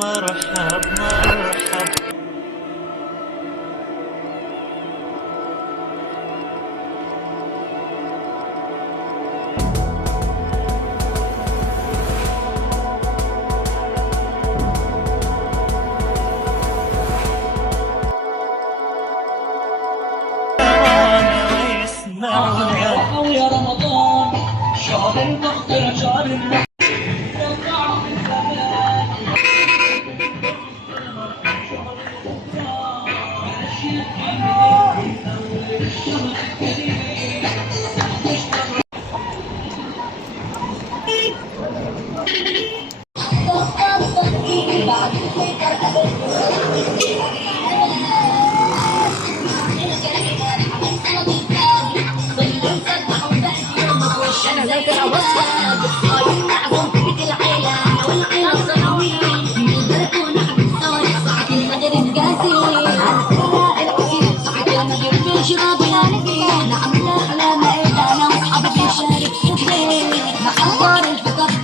مرحب مرحب. يا رمضان شهر المغفرة شهر الرحمة.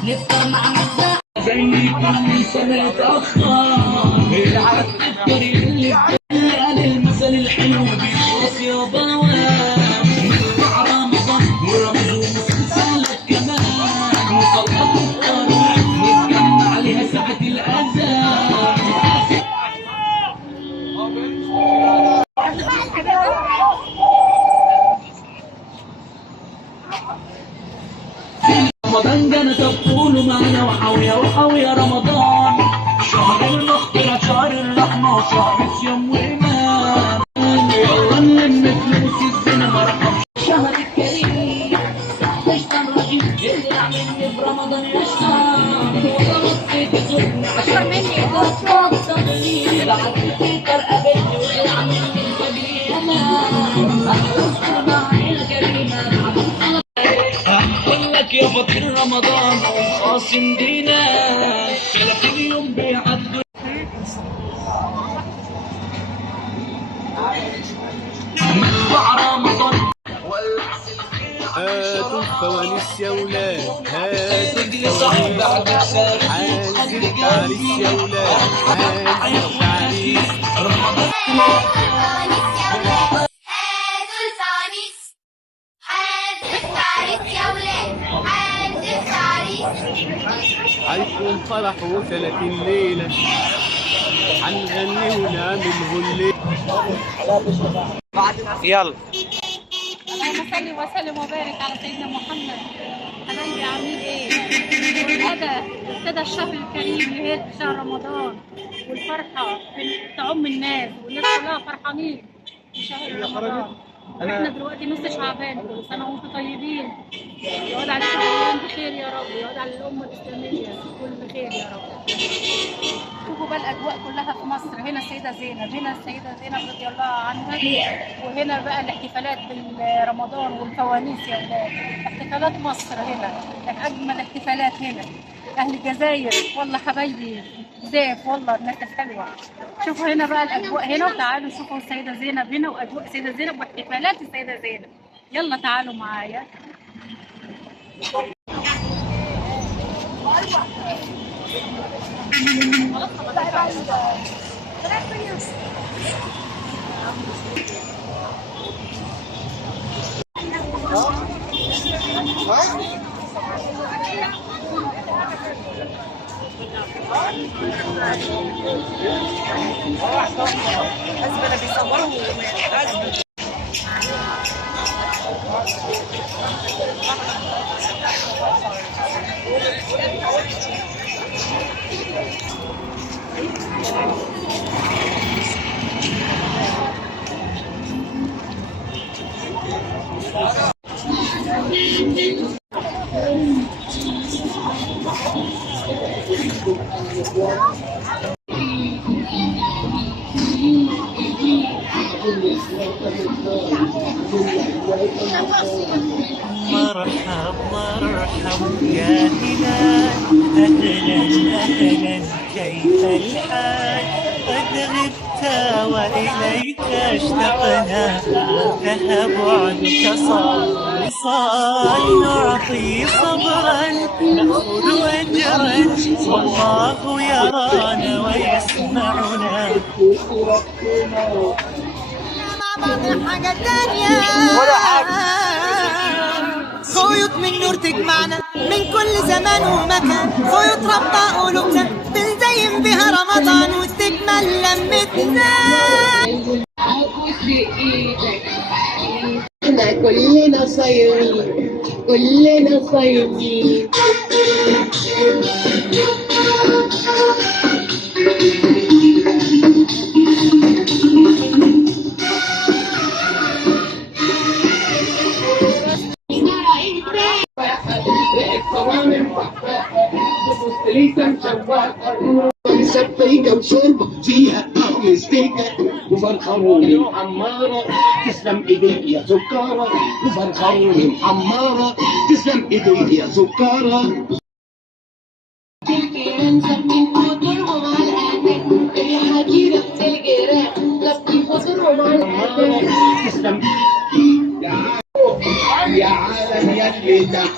نفطر مع مدة زي كل سنة اتأخر العرب تفطر اللي قال المثل الحلو بيخلص يا بواب مع رمضان ورمز ومسلسلات كمان وصلات التراويح نتجمع عليها ساعة الأذان. رمضان جانا تقولوا معنا وحاوية وحاوية رمضان شهر المغفرة شهر الرحمة وشهر صيام وإيمان. يلا نلم فلوس الزنا مرحب شهر الكريم الشيطان رجيم يزرع مني في رمضان يشتغل وصيت زرنا عشان مني تفضل بعد الفطر قابلني وزرع مني الفجر يامان أحرص مع الكريمة يا فطير رمضان وخاصم دينا 30 يوم بيعدوا مدفع رمضان. هاتوا الفوانيس يا ولاد، هاتوا الفوانيس بعدك سارح عايز التعريس يا ولاد، عايز التعريس رمضان. هيكون فرح و30 ليلة هنغني ونعمل غلي. يلا اللهم صل وسلم وبارك على سيدنا محمد. حبايبي عاملين ايه؟ ابتدى الشهر الكريم اللي هي شهر رمضان والفرحه تعم الناس والناس كلها فرحانين في شهر رمضان. احنا دلوقتي نص شعبان، كل سنه وانتم طيبين. يقعد عليكم الايام بخير يا رب، يقعد على الامه الاسلاميه كل خير يا رب. شوفوا بقى الاجواء كلها في مصر، هنا السيده زينب، هنا السيده زينب رضي الله عنها، وهنا بقى الاحتفالات بالرمضان والفوانيس يا ولاد. احتفالات مصر هنا اجمل احتفالات هنا. اهل الجزائر والله حبايبي زيف، والله الناس الحلوه. شوفوا هنا بقى الاجواء هنا، وتعالوا شوفوا السيده زينب هنا واجواء السيده زينب واحتفالات السيده زينب. يلا تعالوا معايا. أزبلة بيصوروا مرحب مرحب يا هلال، أهلا أهلا كيف الحال؟ قد غبت وإليك اشتقنا، ذهب عنك صار وصال، نعطي صبرا نأخذ أجرا، والله يرانا ويسمعنا. حاجة تانية خيوط من نور تجمعنا من كل زمان ومكان، خيوط ربطة قلوبنا بنزين بها رمضان وتكمل لمتنا. احنا كلنا صايمين كلنا صايمين. مسبيكة وشوربة فيها طعم ستيكة وفرخروني محمرة، تسلم ايديك يا سكارة، وفرخروني محمرة تسلم ايديك يا سكارة. تسلم يا عالم يا اللي تحت.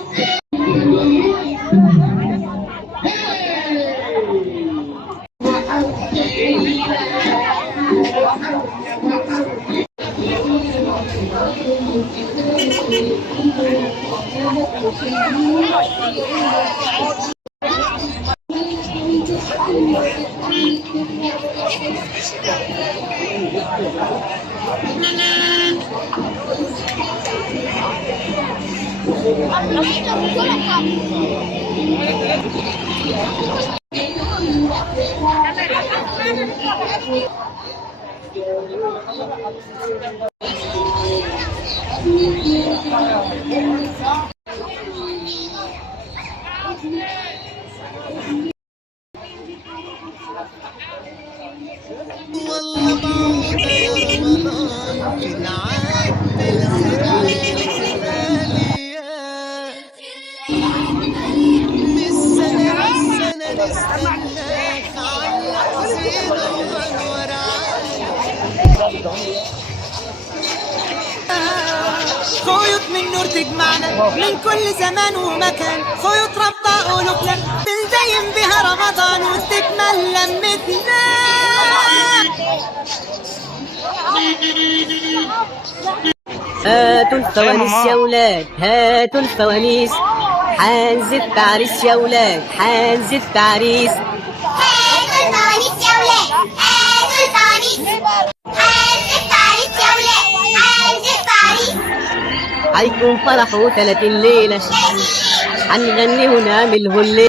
والله بعود يا رمضان في العاد بالخير من السنة للسنة نستناك على زينة وانور خيوط من نور تجمعنا من كل زمان ومكان، خيوط ربطة قلوبنا بنزين بها رمضان وتكمل لمتنا. هاتوا الفوانيس يا ولاد، هاتوا الفوانيس، حنزف تعريس يا ولاد، حنزف تعريس. هاتوا الفوانيس يا ولاد، هاتوا الفوانيس، حنزف تعريس يا ولاد، حنزف تعريس. هيكون فرحه 30 ليلة، هنغني ونعمل هليلة.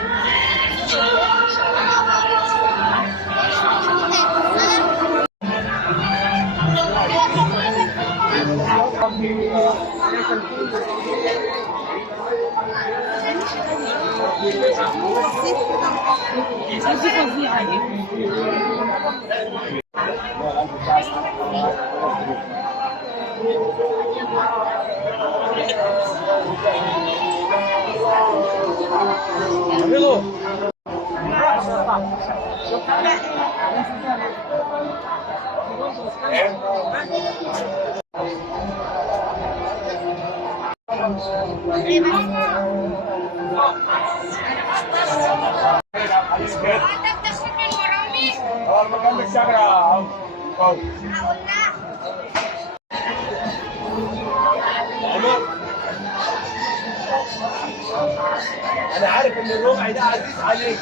انا عارف ان الربع ده عزيز عليك.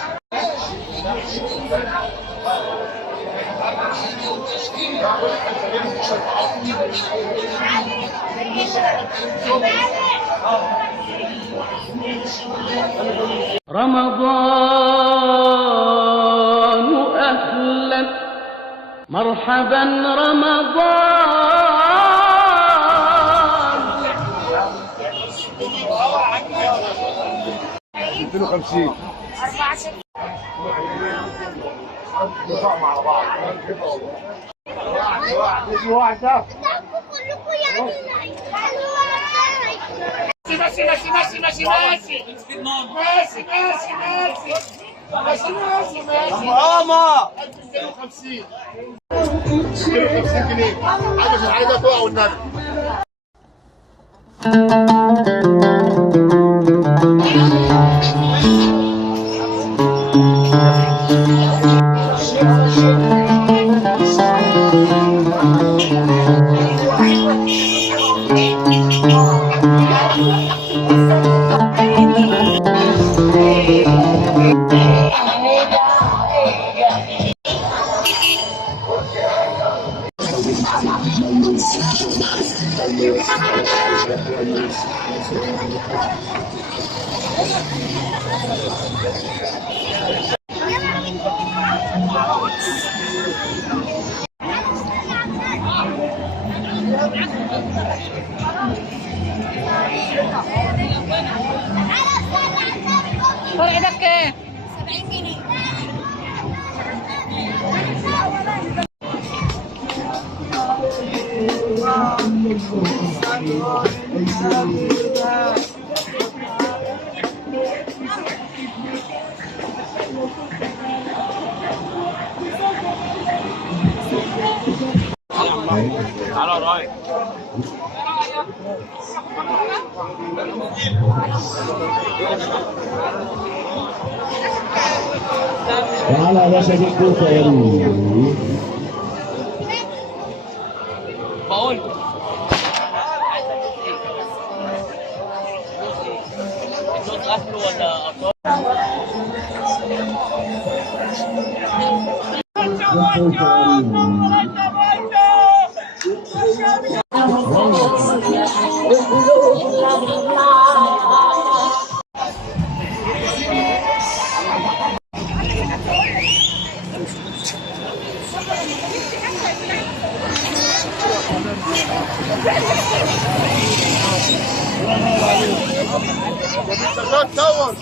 رمضان أهلا مرحبا رمضان. 250 4 مع بعض. ماشي ماشي ماشي ماشي ماشي ماشي ماشي ماشي ماشي ماشي ماشي ماما 1250 250 جنيه عايزه تقع والنبي فرع ده كام؟ 70 جنيه. تعالى رايح تعالى يا باشا دي الكوسه يا بقول النص اكله ولا صور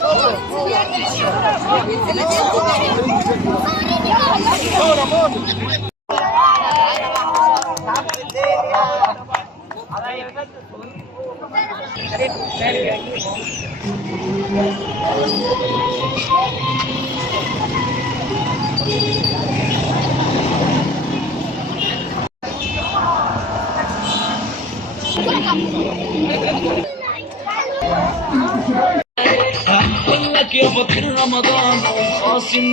صور اقول لك يا فقير رمضان قاسم